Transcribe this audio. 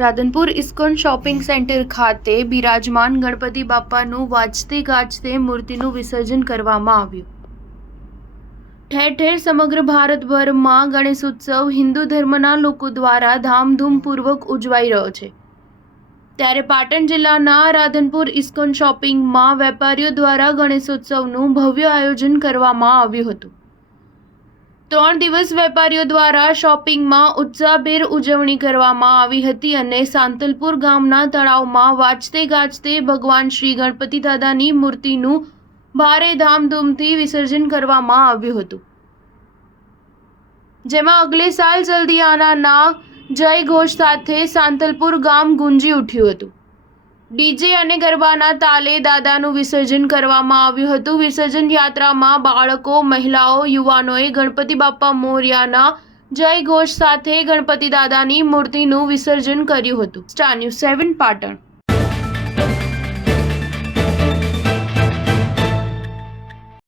Radhanpur ISKCON shopping centre ખાતે બિરાજમાન ગણપતિ બાપાનું વાજતે ગાજતે મૂર્તિનું વિસર્જન કરવામાં આવ્યું। ઠેર ઠેર સમગ્ર ભારતભરમાં ગણેશ ઉત્સવ હિન્દુ ધર્મના લોકો દ્વારા ધામધૂમપૂર્વક ઉજવાઈ રહ્યો છે, ત્યારે પાટણ જિલ્લાના રાધનપુર ઇસ્કોન શોપિંગમાં વેપારીઓ દ્વારા ગણેશોત્સવનું ભવ્ય આયોજન કરવામાં આવ્યું હતું। 3 દિવસ વેપારીઓ દ્વારા શોપિંગમાં ઉત્સાહભેર ઉજવણી કરવામાં આવી હતી અને સાંતલપુર ગામના તળાવમાં વાજતે ગાજતે ભગવાન શ્રી ગણપતિ દાદાની મૂર્તિનું ભારે ધામધૂમથી વિસર્જન કરવામાં આવ્યું હતું, જેમાં અગલે સાલ જલ્દી આનાના જય ઘોષ સાથે સાંતલપુર ગામ ગુંજી ઉઠ્યું હતું। ડીજે અને ગરબાના તાલે દાદાનું વિસર્જન કરવામાં આવ્યું હતું। વિસર્જન યાત્રામાં બાળકો, મહિલાઓ, યુવાનોએ ગણપતિ બાપ્પા મોર્યાના જય ઘોષ સાથે ગણપતિ દાદાની મૂર્તિનું વિસર્જન કર્યું હતું। Star news 7 Patan.